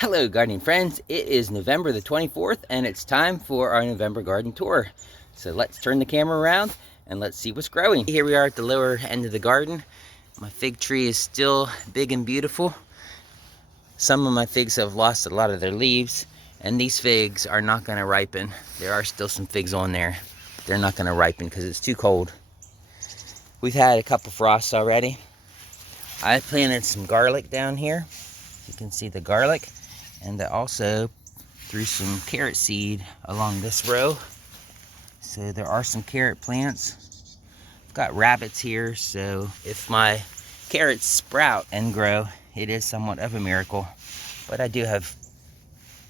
Hello gardening friends, it is November the 24th and it's time for our November garden tour. So let's turn the camera around and let's see what's growing. Here we are at the lower end of the garden. My fig tree is still big and beautiful. Some of my figs have lost a lot of their leaves and these figs are not going to ripen. There are still some figs on there. They're not going to ripen because it's too cold. We've had a couple frosts already. I planted some garlic down here. You can see the garlic. And I also threw some carrot seed along this row. So there are some carrot plants. I've got rabbits here, so if my carrots sprout and grow, it is somewhat of a miracle. But I do have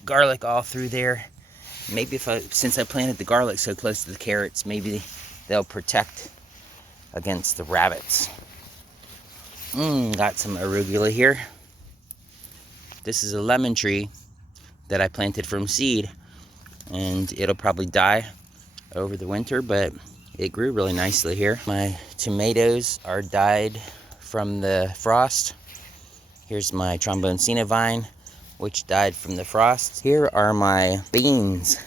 garlic all through there. Maybe since I planted the garlic so close to the carrots, maybe they'll protect against the rabbits. Got some arugula here. This is a lemon tree that I planted from seed, and it'll probably die over the winter, but it grew really nicely here. My tomatoes are died from the frost. Here's my Tromboncina vine, which died from the frost. Here are my beans.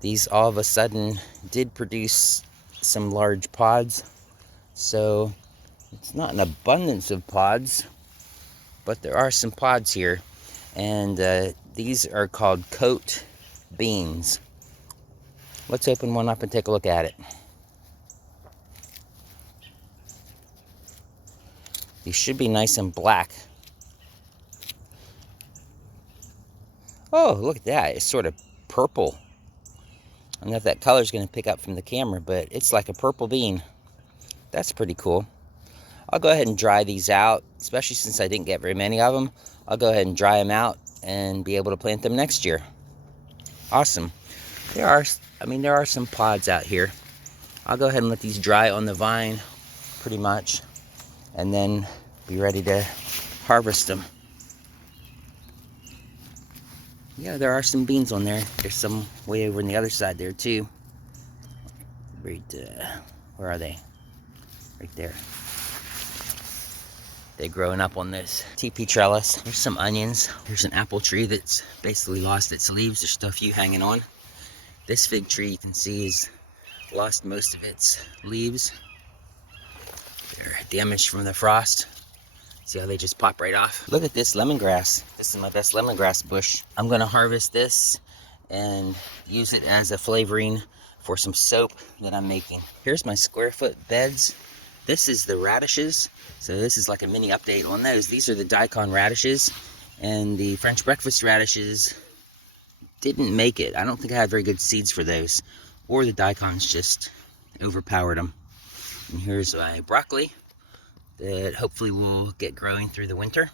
These all of a sudden did produce some large pods, so it's not an abundance of pods, but there are some pods here, and these are called coat beans. Let's open one up and take a look at it. These should be nice and black. Oh, look at that. It's sort of purple. I don't know if that color is going to pick up from the camera, but it's like a purple bean. That's pretty cool. I'll go ahead and dry these out, especially since I didn't get very many of them. I'll go ahead and dry them out and be able to plant them next year. Awesome. There are some pods out here. I'll go ahead and let these dry on the vine pretty much, and then be ready to harvest them. Yeah, there are some beans on there. There's some way over on the other side there too. Right, where are they? Right there. They're growing up on this TP trellis. There's some onions. There's an apple tree that's basically lost its leaves. There's still a few hanging on. This fig tree, you can see, has lost most of its leaves. They're damaged from the frost. See how they just pop right off? Look at this lemongrass. This is my best lemongrass bush. I'm gonna harvest this and use it as a flavoring for some soap that I'm making. Here's my square foot beds. This is the radishes. So this is like a mini update on those. These are the Daikon Radishes, and the French breakfast radishes didn't make it. I don't think I had very good seeds for those, or the Daikons just overpowered them. And here's my broccoli that hopefully will get growing through the winter.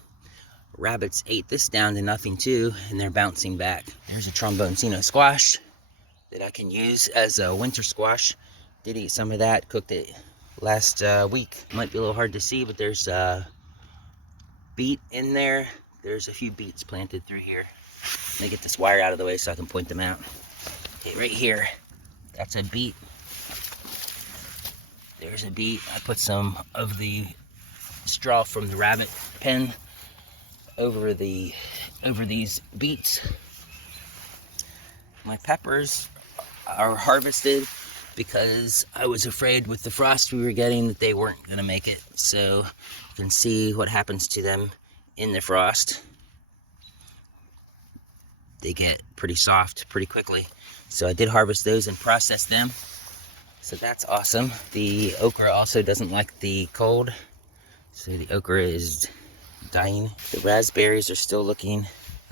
Rabbits ate this down to nothing too, and they're bouncing back. There's a Tromboncino squash that I can use as a winter squash. Did eat some of that, cooked it last week. Might be a little hard to see, but there's beet in there. There's a few beets planted through here. Let me get this wire out of the way so I can point them out. Okay, right here, that's a beet. There's a beet. I put some of the straw from the rabbit pen over these beets. My peppers are harvested because I was afraid with the frost we were getting that they weren't going to make it. So you can see what happens to them in the frost. They get pretty soft pretty quickly. So I did harvest those and process them. So that's awesome. The okra also doesn't like the cold. So the okra is dying. The raspberries are still looking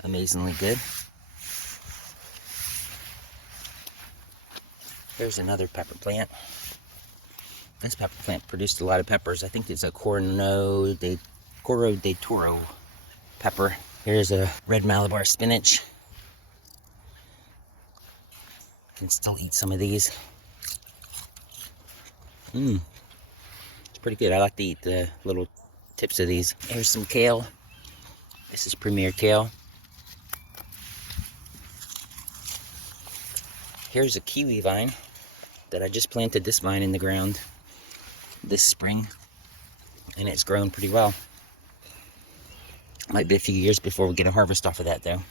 amazingly good. Here's another pepper plant. This pepper plant produced a lot of peppers. I think it's a Coro de Toro pepper. Here's a red Malabar spinach. Can still eat some of these. It's pretty good. I like to eat the little tips of these. Here's some kale. This is Premier Kale. Here's a Kiwi Vine that I just planted this vine in the ground this spring, and it's grown pretty well. Might be a few years before we get a harvest off of that though.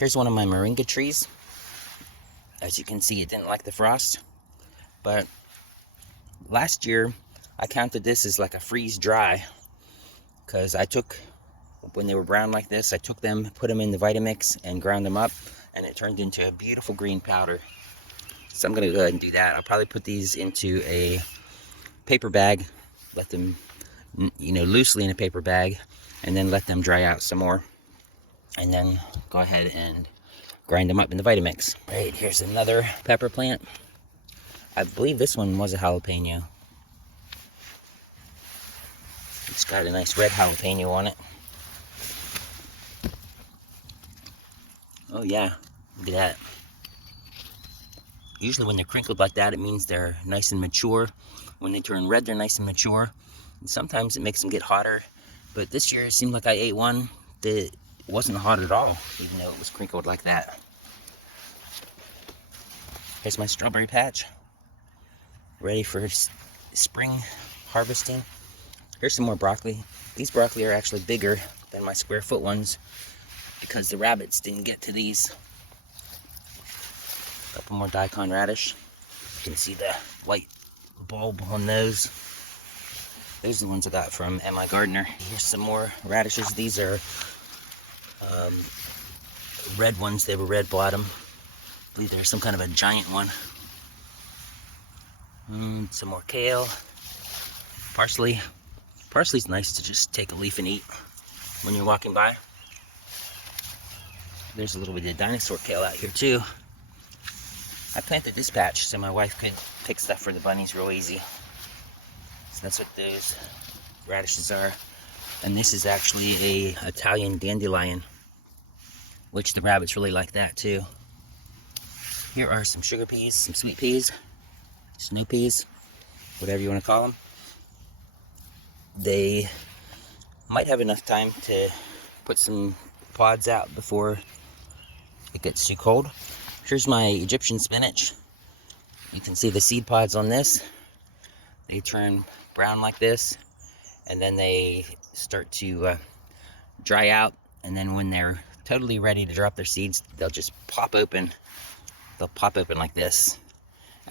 Here's one of my Moringa trees. As you can see, it didn't like the frost, but last year I counted this as like a freeze dry, because I took, when they were brown like this, I took them, put them in the Vitamix and ground them up, and it turned into a beautiful green powder. So I'm gonna go ahead and do that. I'll probably put these into a paper bag, let them, loosely in a paper bag, and then let them dry out some more, and then go ahead and grind them up in the Vitamix. Right, here's another pepper plant. I believe this one was a jalapeno. It's got a nice red jalapeno on it. Oh yeah, look at that. Usually when they're crinkled like that, it means they're nice and mature. When they turn red, they're nice and mature. And sometimes it makes them get hotter. But this year, it seemed like I ate one that wasn't hot at all, even though it was crinkled like that. Here's my strawberry patch, ready for spring harvesting. Here's some more broccoli. These broccoli are actually bigger than my square foot ones because the rabbits didn't get to these. A couple more Daikon radish. You can see the white bulb on those. Those are the ones I got from Emma Gardner. Here's some more radishes. These are red ones. They were red bottom. I believe there's some kind of a giant one. Some more kale. Parsley. Parsley's nice to just take a leaf and eat when you're walking by. There's a little bit of dinosaur kale out here too. I planted this patch so my wife could pick stuff for the bunnies real easy. So that's what those radishes are. And this is actually a Italian dandelion, which the rabbits really like that too. Here are some sugar peas, some sweet peas, snow peas, whatever you want to call them. They might have enough time to put some pods out before it gets too cold. Here's my Egyptian spinach. You can see the seed pods on this. They turn brown like this, and then they start to dry out, and then when they're totally ready to drop their seeds, they'll just pop open. They'll pop open like this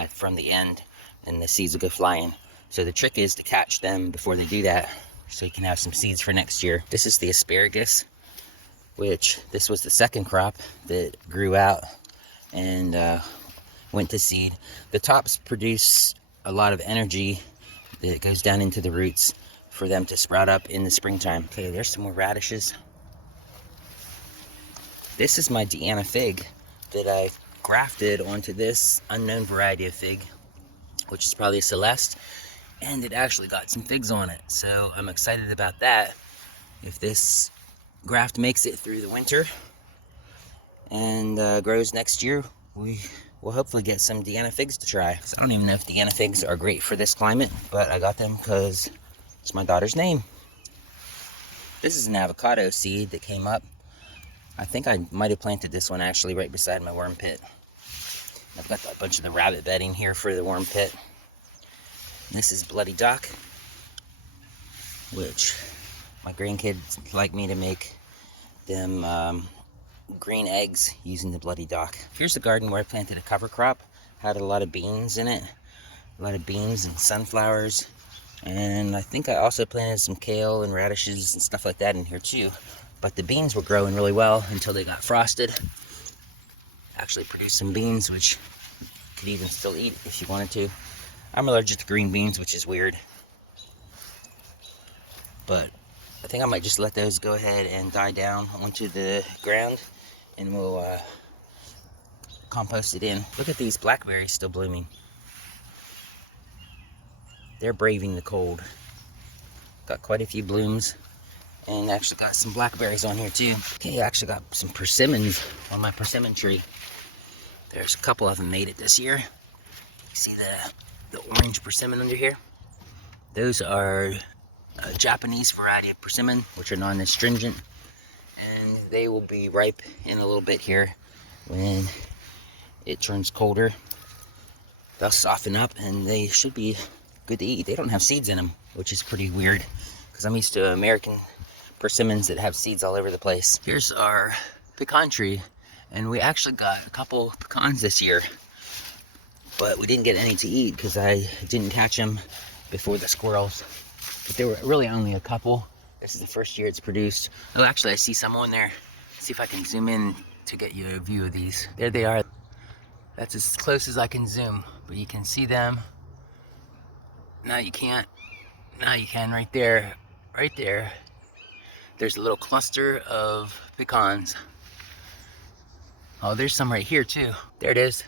from the end, and the seeds will go flying. So the trick is to catch them before they do that, so you can have some seeds for next year. This is the asparagus, which this was the second crop that grew out and went to seed. The tops produce a lot of energy that goes down into the roots for them to sprout up in the springtime. Okay, there's some more radishes. This is my Deanna fig that I grafted onto this unknown variety of fig, which is probably a Celeste, and it actually got some figs on it. So I'm excited about that. If this graft makes it through the winter and grows next year, we will hopefully get some Deanna figs to try. So I don't even know if Deanna figs are great for this climate, but I got them because it's my daughter's name. This is an avocado seed that came up. I think I might have planted this one actually right beside my worm pit. I've got a bunch of the rabbit bedding here for the worm pit. This is bloody dock, which my grandkids like me to make them green eggs using the bloody dock. Here's the garden where I planted a cover crop. Had a lot of beans in it. A lot of beans and sunflowers. And I think I also planted some kale and radishes and stuff like that in here too. But the beans were growing really well until they got frosted. Actually produced some beans, which you could even still eat if you wanted to. I'm allergic to green beans, which is weird. But I think I might just let those go ahead and die down onto the ground, and we'll compost it in. Look at these blackberries still blooming. They're braving the cold. Got quite a few blooms, and actually got some blackberries on here too. Okay, I actually got some persimmons on my persimmon tree. There's a couple of them made it this year. You see the orange persimmon under here? Those are a Japanese variety of persimmon, which are non-astringent, and they will be ripe in a little bit here when it turns colder. They'll soften up and they should be good to eat. They don't have seeds in them, which is pretty weird because I'm used to American persimmons that have seeds all over the place. Here's our pecan tree, and we actually got a couple pecans this year, but we didn't get any to eat because I didn't catch them before the squirrels. But there were really only a couple. This is the first year it's produced. Oh, actually I see some on there. Let's see if I can zoom in to get you a view of these. There they are. That's as close as I can zoom, but you can see them. Now you can't. Now you can right there. Right there. There's a little cluster of pecans. Oh, there's some right here too. There it is.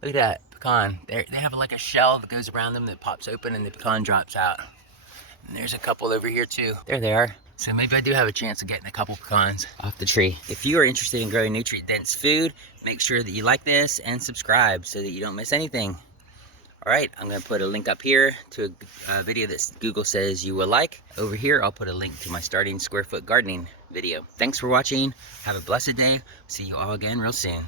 Look at that pecan. They have like a shell that goes around them that pops open and the pecan drops out. And there's a couple over here too. There they are. So maybe I do have a chance of getting a couple pecans off the tree. If you are interested in growing nutrient-dense food, make sure that you like this and subscribe so that you don't miss anything. All right, I'm gonna put a link up here to a video that Google says you will like. Over here, I'll put a link to my starting square foot gardening video. Thanks for watching. Have a blessed day. See you all again real soon.